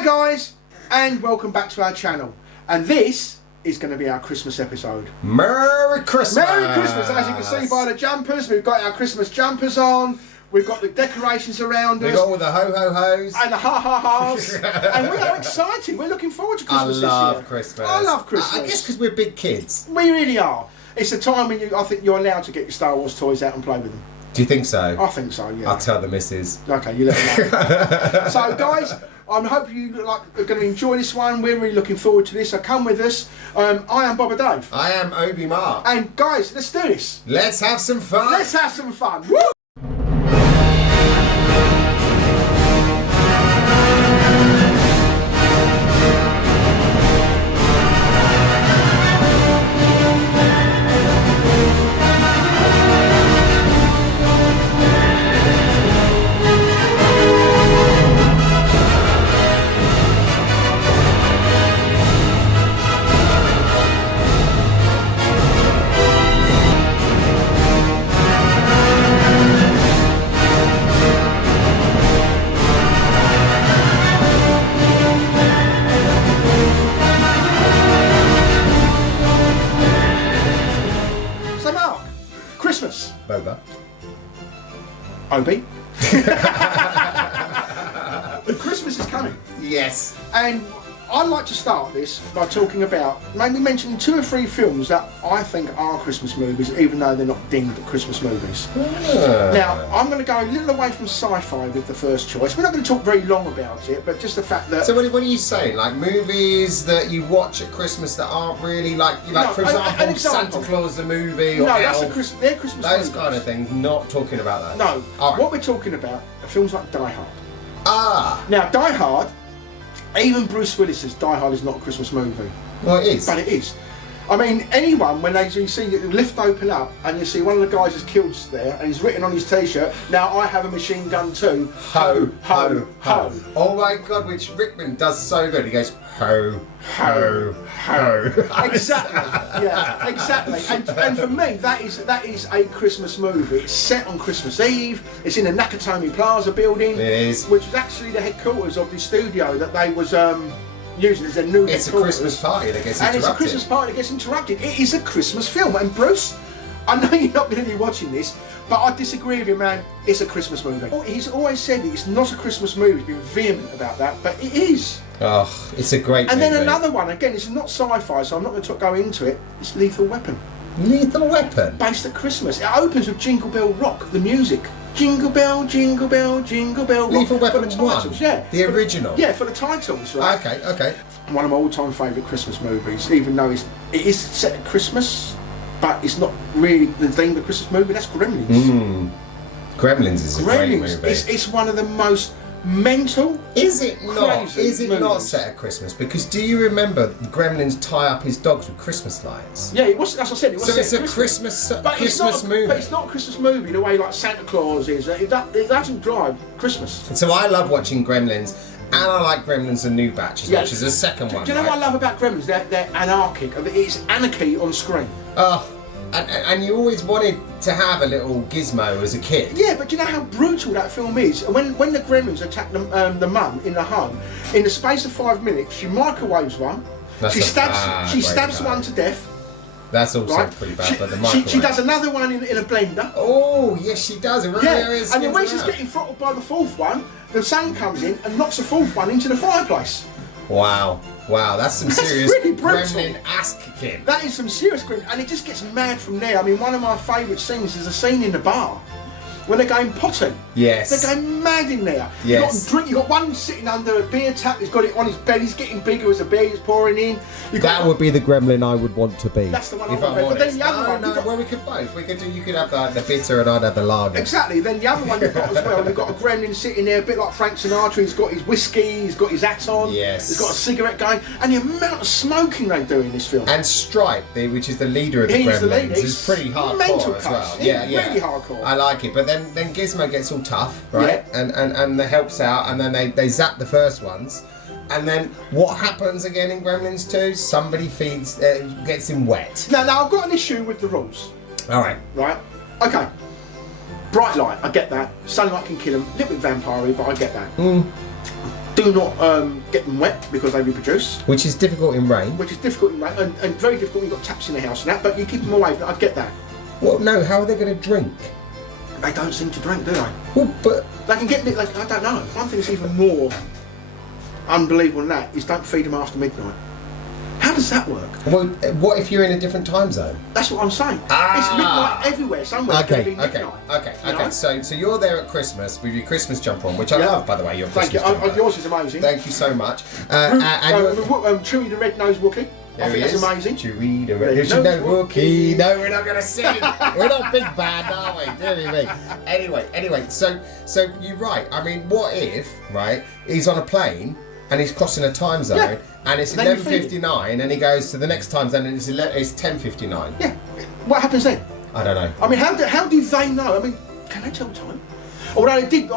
Hi guys, and welcome back to our channel. And this is going to be our Christmas episode. Merry Christmas! Merry Christmas! As you can see by the jumpers, we've got our Christmas jumpers on. We've got the decorations around us. We've got all the ho-ho-hos. And the ha-ha-has. And we are excited. We're looking forward to Christmas this year. I love Christmas. I love Christmas. I guess because we're big kids. We really are. It's a time when I think you're allowed to get your Star Wars toys out and play with them. Do you think so? I think so, yeah. I'll tell the missus. Okay, you let them know. So guys, I hope you are going to enjoy this one. We're really looking forward to this. So come with us. I am Boba Dave. I am Obi Mark. And guys, let's do this. Let's have some fun. Let's have some fun. Woo! Christmas. Boba. Obi. Christmas is coming. Yes. And I'd like to start this by talking about, maybe mentioning 2 or 3 films that I think are Christmas movies, even though they're not deemed Christmas movies. Now, I'm going to go a little away from sci-fi with the first choice. We're not going to talk very long about it, but just the fact that... So what are you saying? Like movies that you watch at Christmas that aren't really like No, for an example, example. Santa Claus the movie or No, Elf, that's they're Christmas those movies. kind of things. Not talking about that. No, All right. what we're talking about are films like Die Hard. Ah. Now, Die Hard, even Bruce Willis says Die Hard is not a Christmas movie. Well, it is. But it is. I mean, anyone, when you see the lift open up and you see one of the guys is killed there and he's written on his t-shirt, "Now I have a machine gun too." Ho, ho, ho. Oh my God, which Rickman does so good. He goes, ho, ho, ho. Exactly. Yeah, exactly. And for me, that is a Christmas movie. It's set on Christmas Eve. It's in the Nakatomi Plaza building. It is. Which is actually the headquarters of the studio that they was using as their new It's a headquarters. Christmas party that gets interrupted. And it's a Christmas party that gets interrupted. It is a Christmas film. And Bruce, I know you're not going to be watching this, but I disagree with you, man. It's a Christmas movie. He's always said that it's not a Christmas movie. He's been vehement about that, but it is. Oh, it's a great And movie. then another one, again, it's not sci-fi, so I'm not going to go into it. It's Lethal Weapon. Lethal Weapon? Based at Christmas. It opens with Jingle Bell Rock, the music. Jingle bell, jingle bell, jingle bell rock. Lethal Weapon for the titles, 1? yeah. The original? Yeah, for the titles, right? Okay. One of my all-time favourite Christmas movies, even though it is set at Christmas, but it's not really the theme of a Christmas movie. That's Gremlins. Gremlins is a great Gremlins. movie. It's one of the most mental. Is it not? Crazy Is it not movies. set at Christmas? Because do you remember the Gremlins tie up his dogs with Christmas lights? Yeah, it was. As I said, it was. So set it's at a Christmas But Christmas movie. But it's not a Christmas movie the way like Santa Claus is. It doesn't drive Christmas. So I love watching Gremlins, and I like Gremlins: A New Batch as much as the second one. Do you know right? what I love about Gremlins? They're anarchic. It's anarchy on screen. Oh, and you always wanted to have a little gizmo as a kid. Yeah, but do you know how brutal that film is? When the Gremlins attack the mum in the home, in the space of 5 minutes, she microwaves one. That's She a stabs bad way one to death. That's also Right? pretty bad, but the microwave. She does another one in a blender. Oh, yes, she does. It really is. And then when she's getting throttled by the 4th one, the son comes in and knocks the 4th one into the fireplace. Wow, that's some That's serious really brutal. Gremlin ass kicking. That is some serious grim, and it just gets mad from there. I mean, one of my favourite scenes is a scene in the bar when they're going potting. Yes. They're going mad in there. Yes. You got one sitting under a beer tap. He's got it on his belly. He's getting bigger as the beer is pouring in. That would be the gremlin I would want to be. That's the one I If want. I'm But then honest. the other one, you've got- well, we could both. You could have the bitter and I'd have the lager. exactly. Then the other one you've got as well. You've got a gremlin sitting there, a bit like Frank Sinatra. He's got his whiskey. He's got his hat on. Yes. He's got a cigarette going, and the amount of smoking they do in this film. And Stripe, which is the leader of the He's the Gremlins, leader. is He's pretty hardcore mental as cuss. well. He's Yeah. really hardcore. I like it, but then Gizmo gets all tough, right? And that helps out, and then they zap the first ones. And then what happens again in Gremlins 2? Somebody gets him wet. Now I've got an issue with the rules. All right. Right? Okay. Bright light, I get that. Sunlight can kill him. A little bit vampire-y, but I get that. Do not get them wet because they reproduce. Which is difficult in rain. Which is difficult in rain, and very difficult when you've got taps in the house and that, but you keep them away. I get that. Well, no, how are they going to drink? They don't seem to drink, do they? Well, but... They can get, like, I don't know. One thing that's even more unbelievable than that is don't feed them after midnight. How does that work? Well, what if you're in a different time zone? That's what I'm saying. Ah. It's midnight everywhere. Somewhere it's going to be midnight. Okay. So you're there at Christmas with your Christmas jumper on, which I love, by the way. Your Thank Christmas you. jumper. Yours is amazing. Thank you so much. Chewie the red-nosed Wookiee. I think that's amazing. Chewie the red-nosed Wookiee. No, we're not going to sing. We're not big band, are we? Dear me. Anyway. So you're right. I mean, what if, right? He's on a plane and he's crossing a time zone. Yeah. And it's 11:59, and he goes to the next time zone, and it's 10:59. Yeah. What happens then? I don't know. I mean, how do they know? I mean, can they tell time? Although they did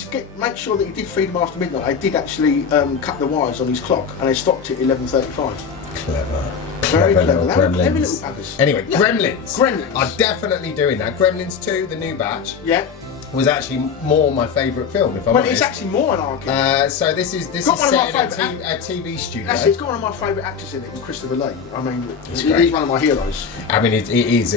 to make sure that he did feed them after midnight, they did actually cut the wires on his clock, and they stopped it at 11:35. Clever. Very clever. Little They're Gremlins. little buggers. Anyway, Yeah. Gremlins. Gremlins are definitely doing that. Gremlins 2, the new batch. Yeah. Was actually more my favourite film, if I'm honest. It's actually more an arcade. So this is Got one of my set in favourite a TV studio. Actually, it's got one of my favourite actors in it, Christopher Lee. I mean, He's he's great. one of my heroes. I mean, it is,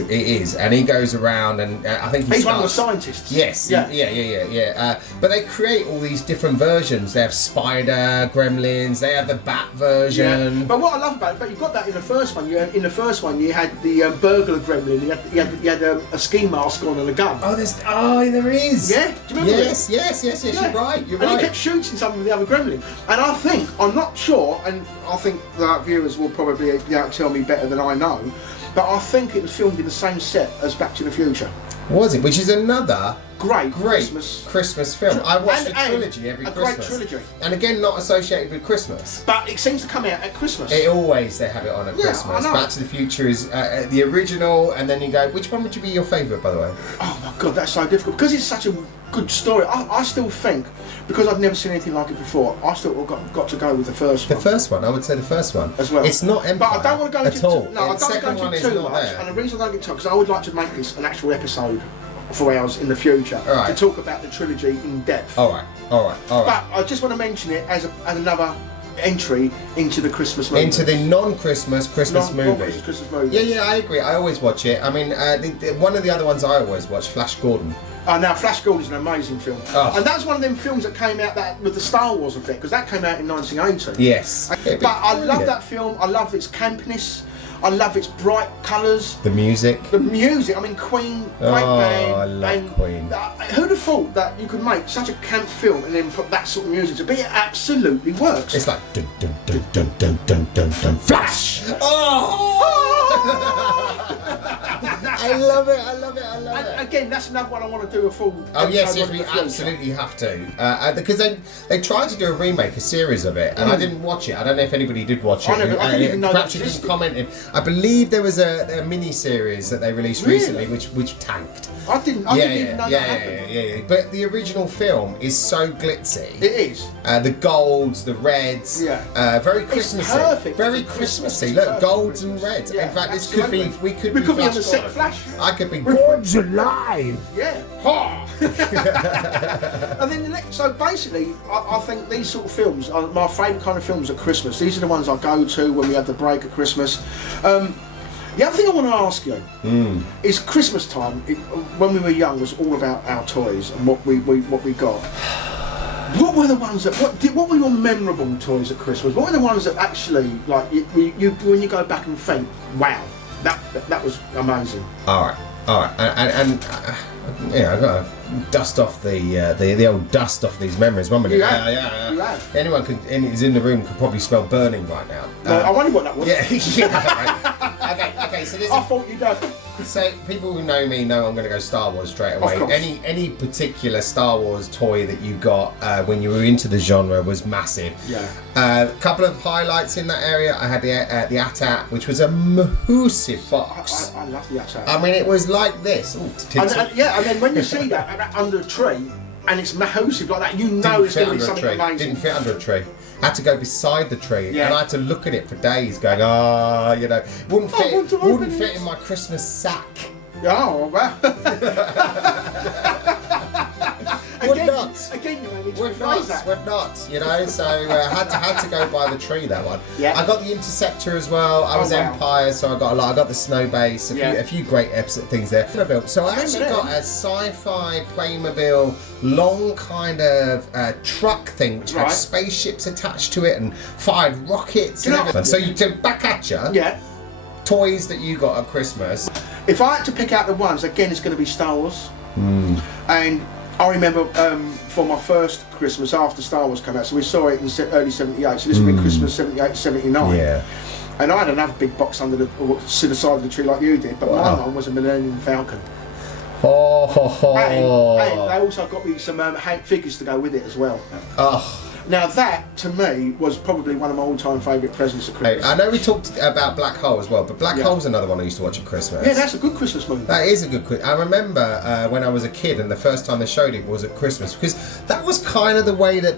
and he goes around, and I think He's one of the scientists. Yes, Yeah. yeah. But they create all these different versions. They have Spider Gremlins. They have the Bat version. Yeah. But what I love about it, but you've got that in the first one. In the first one, you had the burglar gremlin. You had a ski mask on and a gun. Oh, there is. Yeah. Do you remember Yes. Yeah. You're right. You're and right. he kept shooting some of the other gremlin. And I'm not sure, and I think the viewers will probably be able to tell me better than I know, but I think it was filmed in the same set as Back to the Future. Was it? Which is another Great Christmas film. I watched the trilogy every Christmas. Great trilogy. And again, not associated with Christmas. But it seems to come out at Christmas. They have it on at Christmas. I know. Back to the Future is the original, and then you go, which one would you be your favourite, by the way? Oh my God, that's so difficult. Because it's such a good story. I still think, because I've never seen anything like it before, I still got to go with the first one. The first one, I would say the first one. As well. It's not Empire But I don't want to go into at all. No, I The don't second want one to is go into too not much. there. And the reason I don't get to, because I would like to make this an actual episode for ours in the future All right. to talk about the trilogy in depth. All right. But I just want to mention it as another entry into the Christmas movie. Into the non-Christmas Christmas movie. Christmas movie. Yeah, I agree. I always watch it. I mean, one of the other ones I always watch, Flash Gordon. Now Flash Gordon is an amazing film. Oh. And that's one of them films that came out with the Star Wars effect, because that came out in 1980. Yes. But I love that film. I love its campiness. I love its bright colours. The music. The music, I mean, Queen, great band. I love Queen. Who'd have thought that you could make such a camp film and then put that sort of music to be? It absolutely works. It's like dun dun dun dun dun dun dun dun Flash! I love it. And again, that's another one I want to do a full. Oh yes, episode on we in the future. absolutely have to, because they tried to do a remake, a series of it, and I didn't watch it. I don't know if anybody did watch it. I didn't even know perhaps that you didn't existed. comment. I believe there was a mini series that they released recently, which tanked. I didn't even know that happened. Yeah. But the original film is so glitzy. It is. The golds, the reds, very Christmassy. Perfect. Very It's Christmassy. Christmas. Look, Perfect golds and Christmas. reds. Yeah, In fact, absolutely. we could be on the Flash set Gordon. Flash. I could be God's alive! Yeah. And then so basically, I think these sort of films are my favourite kind of films at Christmas. These are the ones I go to when we have the break at Christmas. The other thing I want to ask you is Christmas time. When we were young, was all about our toys and what we got. What were the ones that what were your memorable toys at Christmas? What were the ones that actually like you when you go back and think, wow, that was amazing. All right, and yeah, I've got to dust off the old dust off these memories. 1 minute. You have. Yeah. You have. Anyone who's in the room could probably smell burning right now. I wonder what that was. Yeah. Okay. So this. I thought you'd know. So people who know me know I'm going to go Star Wars straight away. Of course. Any particular Star Wars toy that you got when you were into the genre was massive. Yeah. A couple of highlights in that area. I had the AT-AT, which was a massive box. I love the outside. I mean, it was like this. Ooh, And then when you see that under a tree and it's massive like that, you know it's going to be something amazing. Didn't fit under a tree. Had to go beside the tree, Yeah. and I had to look at it for days, going, wouldn't fit in my Christmas sack. Oh, wow. Would not. Again, you need to Would rephrase not, that. would not, you know, so had to go by the tree, that one. Yeah. I got the Interceptor as well, I was wow. Empire, so I got a lot, I got the Snow Base, a few great things there. So I actually got a sci-fi Playmobil long kind of truck thing which had spaceships attached to it and fired rockets and everything. So you to back at you, toys that you got at Christmas. If I had to pick out the ones, again, it's going to be Star Wars. And I remember for my first Christmas after Star Wars came out, so we saw it in early 78, so this would be Christmas 78, 79. Yeah. And I had another big box under the side of the tree like you did, but my one was a Millennium Falcon. Oh, ho, ho. And they also got me some figures to go with it as well. Oh. Now that, to me, was probably one of my all-time favourite presents at Christmas. I know we talked about Black Hole as well, but Black Hole's another one I used to watch at Christmas. Yeah, that's a good Christmas movie. That is a good I remember when I was a kid and the first time they showed it was at Christmas, because that was kind of the way that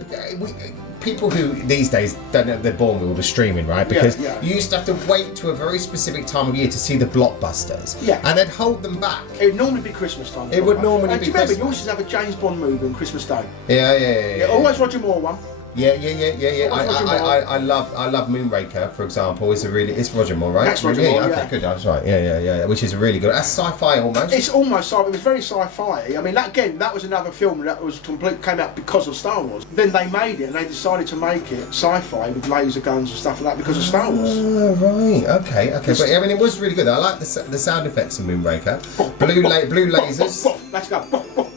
people who these days don't know they're born with all the streaming, right? Because you used to have to wait to a very specific time of year to see the blockbusters. Yeah. And they'd hold them back. It would normally be Christmas time. It would normally be Christmas. Do you remember, you Christmas. used to have a James Bond movie on Christmas Day? Yeah. Always Roger Moore one. Yeah. I love Moonraker, for example. It's Roger Moore, right? That's Roger Moore. Okay, good. That's right. Yeah. Which is really good. That's sci-fi almost. It's almost sci-fi. It was very sci-fi. I mean, that was another film that was came out because of Star Wars. Then they made it, and they decided to make it sci-fi with laser guns and stuff like that because of Star Wars. Oh, right. Okay. But I mean, it was really good. I like the sound effects in Moonraker. Blue lasers. Let's go.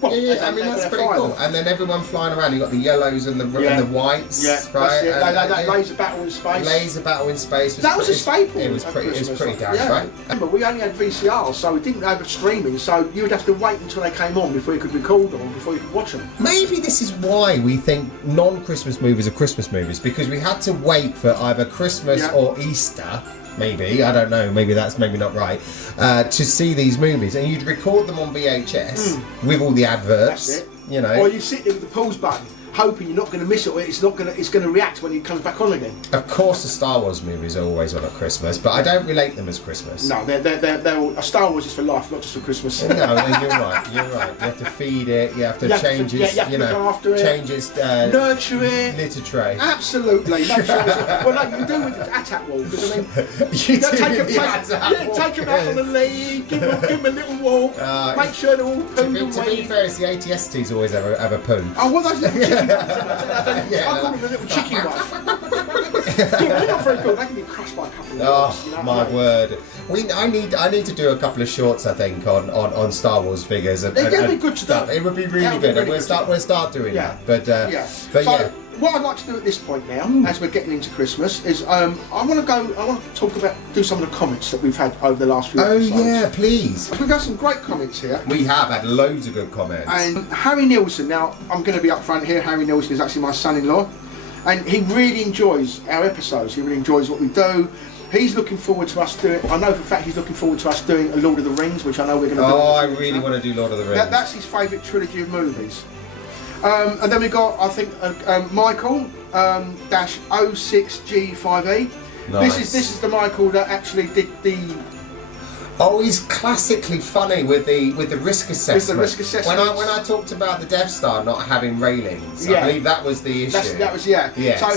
Yeah. I mean, that's pretty cool. And then everyone flying around. You got the yellows and the whites. Yeah, right. That laser battle in space. Laser battle in space. That was a staple. It was pretty damn right. Remember, we only had VCRs, so we didn't have a streaming. So you would have to wait until they came on before you could record them, before you could watch them. Maybe this is why we think non-Christmas movies are Christmas movies, because we had to wait for either Christmas or Easter. Maybe, I don't know, maybe that's maybe not right, to see these movies, and you'd record them on VHS with all the adverts. That's it. You know. Or you sit there with the pause button, hoping you're not going to miss it, or it's going to react when it comes back on again. Of course, the Star Wars movies are always on at Christmas, but I don't relate them as Christmas. No, they're all, Star Wars is for life, not just for Christmas. No, you're right. You have to feed it. You have to change its, look after it, change its, nurture it, litter tray. Absolutely. Make sure well, no, you do with the ATAT wall, because I mean, you take them out on the lead, give them a little walk, make sure they're all pooed and To be fair, it's the ATSTs always have a poo. Oh, well, those little chicken ones. I call them the little chicken ones. They're not very cool. They can be crushed by a couple of Oh, my word. I need to do a couple of shorts, I think, on Star Wars figures. It'd be good to do. It would be really good. And we'll start doing that. But so, what I'd like to do at this point now, as we're getting into Christmas, is I want to do some of the comments that we've had over the last few episodes. Oh yeah, please. We've got some great comments here. We have had loads of good comments. And Harry Nielsen, now I'm going to be up front here, Harry Nielsen is actually my son-in-law, and he really enjoys our episodes, he really enjoys what we do. He's looking forward to us doing, I know for a fact he's looking forward to us doing a Lord of the Rings, which I know we're going to do. Oh, I really want to do Lord of the Rings. That's his favourite trilogy of movies. And then we got, I think, Michael dash 06G5E. Nice. This is the Michael that actually did the. Oh, he's classically funny with the risk assessment. With the risk assessment. When I talked about the Death Star not having railings, I believe that was the issue. That was Yes. So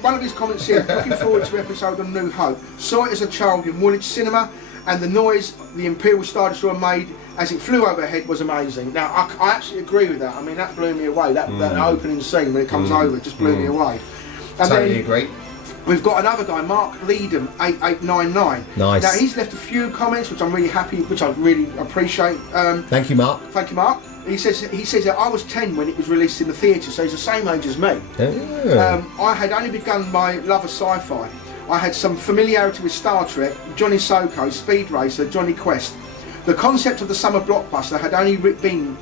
one of his comments here, looking forward to episode on New Hope. Saw it as a child in Woolwich Cinema, and the noise the Imperial Star Destroyer made as it flew overhead was amazing. Now, I absolutely agree with that. I mean, that blew me away. That opening scene when it comes over, it just blew me away. And totally agree. We've got another guy, Mark Leedham, 8899. Nice. Now, he's left a few comments, which I'm really happy, which I really appreciate. Thank you, Mark. Thank you, Mark. He says that I was 10 when it was released in the theatre, so he's the same age as me. I had only begun my love of sci-fi. I had some familiarity with Star Trek, Johnny Soko, Speed Racer, Johnny Quest. The concept of the summer blockbuster had only been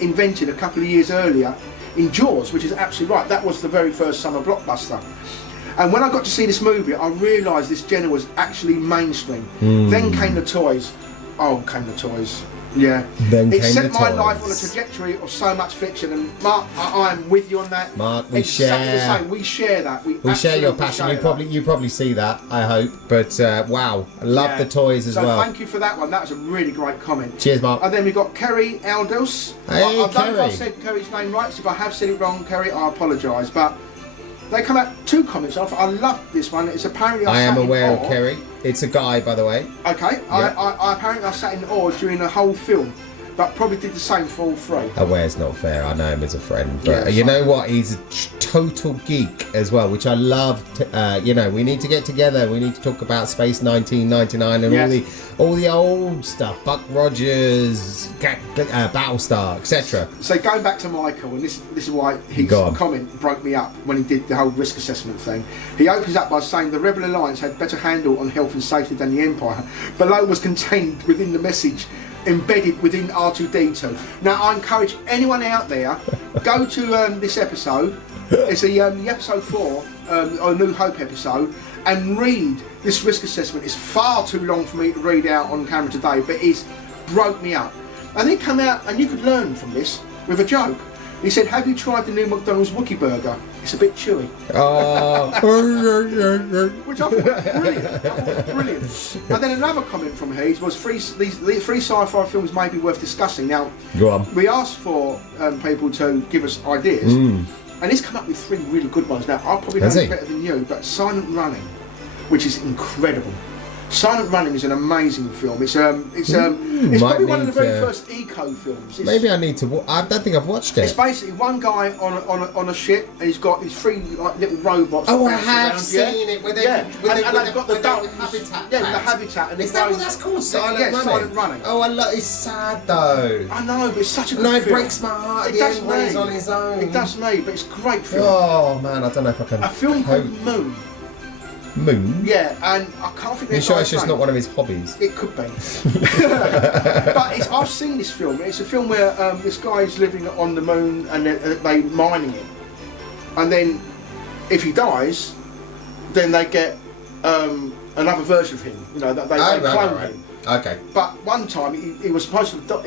invented a couple of years earlier in Jaws, which is absolutely right. That was the very first summer blockbuster. And when I got to see this movie, I realised this genre was actually mainstream. Then came the toys. Oh, came the toys. Then It came set the my life on a toys. trajectory of so much fiction, and Mark, I'm with you on that. Mark, we exactly share. the same. We share that. We share your absolutely passion. share You probably see that, I hope. But wow, I love Yeah. the toys as so well. thank you for that one. That was a really great comment. Cheers, Mark. And then we've got Kerry Aldous. Hey, I don't know if Kerry. I've said Kerry's name right, so if I have said it wrong, Kerry, I apologise. But they come out 2 comments. I love this one. It's apparently I am sat in aware of awe. Kerry. It's a guy, by the way. Okay, Yeah. I apparently I sat in awe during the whole film, but probably did the same for all 3. Aware's not fair. I know him as a friend, but Yeah, you fine. know what? He's a total geek as well, which I love. You know, we need to get together. We need to talk about Space 1999 and Yes. all the old stuff. Buck Rogers, Battlestar, etc. So going back to Michael, and this is why his Go on. comment broke me up when he did the whole risk assessment thing. He opens up by saying the Rebel Alliance had better handle on health and safety than the Empire. Below was contained within the message embedded within R2D2. Now I encourage anyone out there, go to this episode. It's the episode 4, a New Hope episode, and read this risk assessment. It's far too long for me to read out on camera today, but it's broke me up. And then come out, and you could learn from this with a joke. He said, "Have you tried the new McDonald's Wookie Burger? It's a bit chewy." Oh, Which I thought was brilliant. And then another comment from Hayes was the 3 sci-fi films may be worth discussing. Now, go on. we asked for people to give us ideas, and he's come up with 3 really good ones. Now, I probably know Has it he? better than you, but Silent Running, which is incredible. Silent Running is an amazing film. It's might probably one of the need very to- first eco films. It's, Maybe I need to. I don't think I've watched It's it. basically one guy on a ship, and he's got these 3 like little robots. Oh, I bouncing have around, seen it. Where they, yeah, with and the, they've got the with ducks. habitat. Yeah, with the packs. habitat. And Is they're that what going- that's called? Silent yeah, Running. Silent Running. Oh, it's sad though. I know, but it's such a good No, it film. breaks my heart at It the does end when he's me. on his own. It does me, but it's a great film. Oh man, I don't know if I can. A film cope. called Moon. Moon. Yeah, and I can't think. You sure it's just not one of his hobbies? It could be. But I've seen this film. It's a film where this guy is living on the moon and they mining it. And then if he dies, then they get another version of him. You know, they clone him. Okay. But one time he was supposed to die,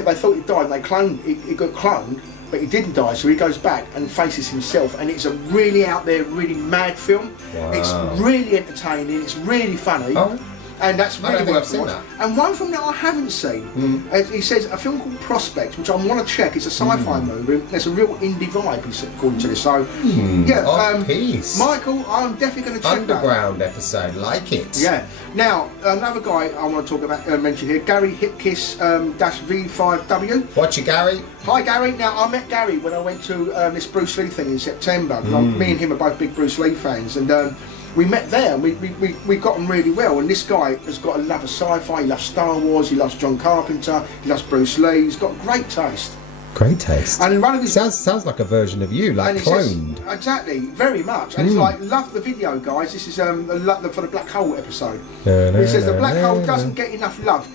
they thought he died and they cloned, he got cloned, but he didn't die, so he goes back and faces himself, and it's a really out there, really mad film. Wow. It's really entertaining, it's really funny. Oh. And that's I don't really think worth I've seen watching. that. And one film that I haven't seen, he says a film called Prospect, which I want to check. It's a sci-fi movie. There's a real indie vibe, according to this. So, yeah, Off-piece. Michael, I'm definitely going to check that. Underground episode, like it. Yeah. Now, another guy I want to talk about, mention here, Gary Hipkiss V5W. Watch it, Gary. Hi, Gary. Now, I met Gary when I went to this Bruce Lee thing in September. Me and him are both big Bruce Lee fans, and we met there, and we got on really well. And this guy has got a love of sci-fi. He loves Star Wars. He loves John Carpenter. He loves Bruce Lee. He's got great taste. Great taste. And in one of his Sounds like a version of you, like and he says- cloned. exactly, very much. And he's like, love the video, guys. This is for the Black Hole episode. He says the Black Hole doesn't get enough love.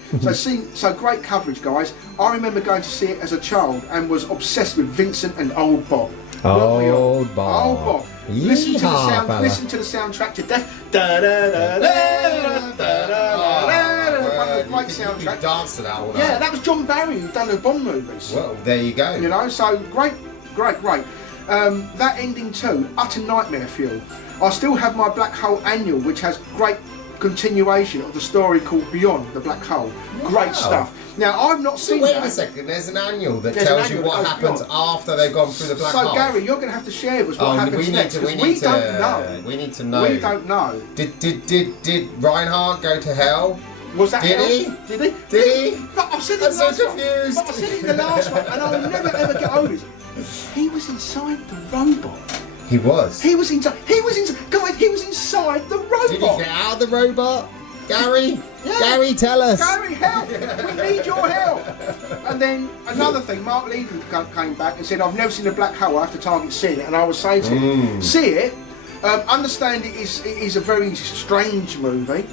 So great coverage, guys. I remember going to see it as a child and was obsessed with Vincent and Old Bob. Old Bob. Old Bob. Listen to the Yeehaw, sound. fella. Listen to the soundtrack to Death. Da da da da da da da. One of the great You soundtracks. danced to that all Yeah, night. that was John Barry who done the Bond movies. Well, there you go. You know, so great. That ending too, utter nightmare fuel. I still have my Black Hole annual, which has great continuation of the story called Beyond the Black Hole. Wow. Great stuff. Now, I've not So seen wait that. a second, there's an annual that There's an tells you annual what that goes happens beyond. after they've gone through the black So, hole. Gary, you're going to have to share with us what Oh, happens next, because we don't know. We need to know. We don't know. Did Reinhardt go to hell? Was that Did hell? he? Did he? Did he? But I've said it I'm in the so last one. confused. But I said it in the last one, and I'll never ever get over it. He was inside the robot. He was. He was inside. Guys, he was inside the robot. Did he get out of the robot? Gary? Yeah. Gary, tell us. Gary, help! We need your help! And then another thing, Mark Levy came back and said, I've never seen a black hole after Target seeing it. And I was saying to him, see it, understand it is a very strange movie,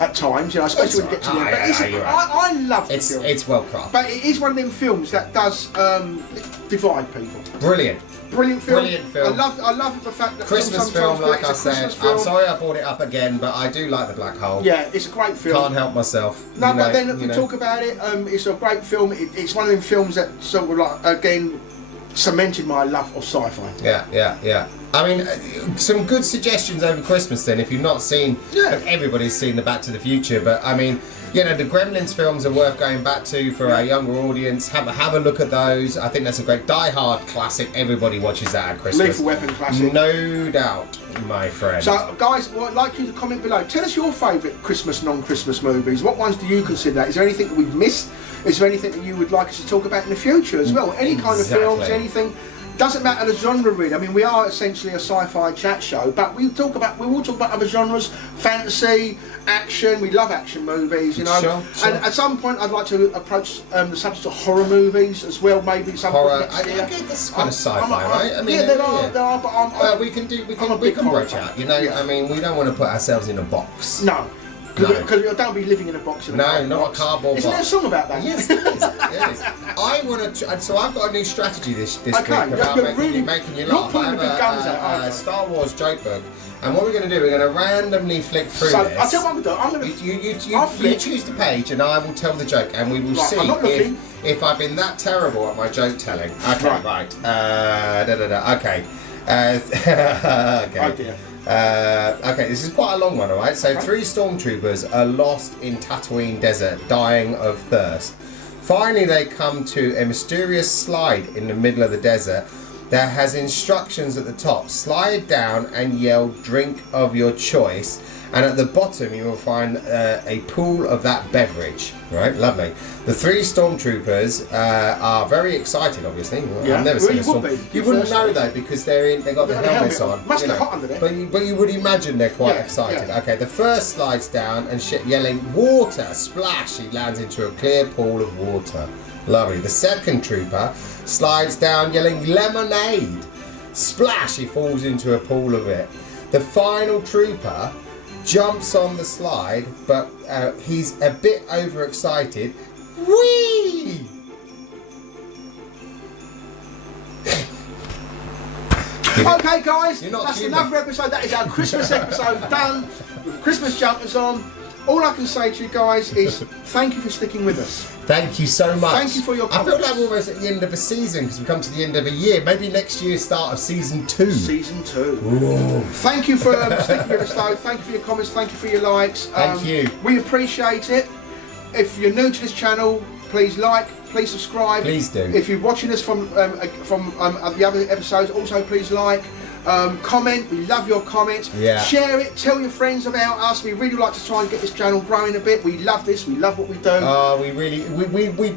at times, you know, especially when you get to the end. But you're right. I love the film. It's well crafted. But it is one of them films that does divide people. Brilliant. Brilliant film. Brilliant film. I love the fact that Christmas film, like I said. I'm sorry I brought it up again, but I do like The Black Hole. Yeah, it's a great film. Can't help myself. No, but then if we talk about it, it's a great film. It's one of them films that sort of like, again, cemented my love of sci-fi. Yeah. I mean, some good suggestions over Christmas then, if you've not seen, everybody's seen the Back to the Future, but I mean, you know, the Gremlins films are worth going back to for our younger audience. Have a look at those. I think that's a great Die Hard classic. Everybody watches that at Christmas. Lethal Weapon classic. No doubt, my friend. So, guys, I'd like you to comment below. Tell us your favourite Christmas, non-Christmas movies. What ones do you consider? Is there anything that we've missed? Is there anything that you would like us to talk about in the future as well? Any kind of films, anything. Doesn't matter the genre really. I mean, we are essentially a sci-fi chat show, but we will talk about other genres, fantasy, action. We love action movies, you know. Sure. And at some point, I'd like to approach the subject of horror movies as well. Maybe some horror. next year. I get this kind of sci-fi, right? I mean, there are, but we can branch out. You know, I mean, we don't want to put ourselves in a box. No. Because you don't be living in a box. No, not a cardboard box. Isn't there a song about that? Yes, it is. Yes. I want to. So I've got a new strategy this week about making you laugh. I have a Star Wars joke book, and what we're going to do, we're going to randomly flick through this. I'll tell you what I'm going to do. You choose the page, and I will tell the joke, and we will see if I've been that terrible at my joke telling. Okay, right. Okay. Okay. Oh dear. Okay, this is quite a long one, alright? So, 3 stormtroopers are lost in Tatooine Desert, dying of thirst. Finally, they come to a mysterious slide in the middle of the desert that has instructions at the top. Slide down and yell, "Drink of your choice." And at the bottom, you will find a pool of that beverage. Right, lovely. The 3 stormtroopers are very excited. Obviously, I've never seen a stormtrooper. You wouldn't know though because they've got their helmets on. Must be hot under there. But you would imagine they're quite excited. Okay, the first slides down and yelling, "Water!" Splash! He lands into a clear pool of water. Lovely. The second trooper slides down yelling, "Lemonade!" Splash! He falls into a pool of it. The final trooper jumps on the slide, but he's a bit overexcited. Whee! Okay, guys, that's human. another episode. That is our Christmas episode done with Christmas jumpers on. All I can say to you guys is thank you for sticking with us. Thank you so much. Thank you for your comments. I feel like we're almost at the end of a season because we've come to the end of a year. Maybe next year, start of season 2. Season 2. Ooh. Thank you for sticking with us, though. Thank you for your comments. Thank you for your likes. Thank you. We appreciate it. If you're new to this channel, please like, please subscribe. Please do. If you're watching us from the other episodes, also please like. Comment, we love your comments. Yeah. Share it, tell your friends about us. We really like to try and get this channel growing a bit. We love this, we love what we do.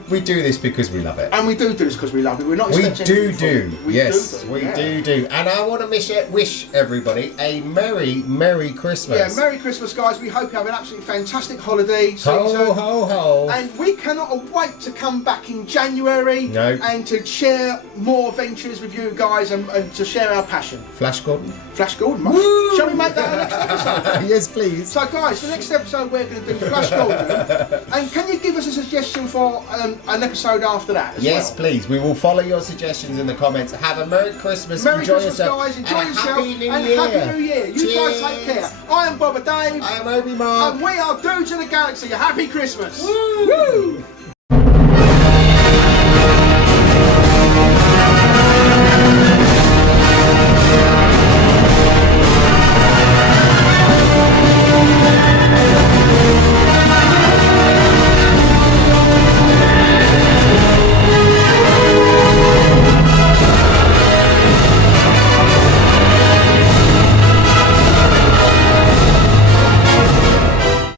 We do this because we love it. And we do this because we love it. We're not We expecting do. We do. And I want to wish everybody a Merry Christmas. Yeah, Merry Christmas, guys. We hope you have an absolutely fantastic holiday season. Ho, ho, ho. And we cannot wait to come back in January and to share more ventures with you guys and to share our passion. Flash Gordon? Flash Gordon. Woo! Shall we make that the next episode? Yes, please. So, guys, the next episode we're going to do Flash Gordon. And can you give us a suggestion for an episode after that as Yes, well? please. We will follow your suggestions in the comments. Have a Merry Christmas. Merry Enjoy Christmas, yourself. guys. Enjoy and yourself. Happy New and Year. Happy New Year. You guys take care. I am Boba Dave. I am Obi-Wan. And we are Dudes of the Galaxy. Happy Christmas. Woo! Woo!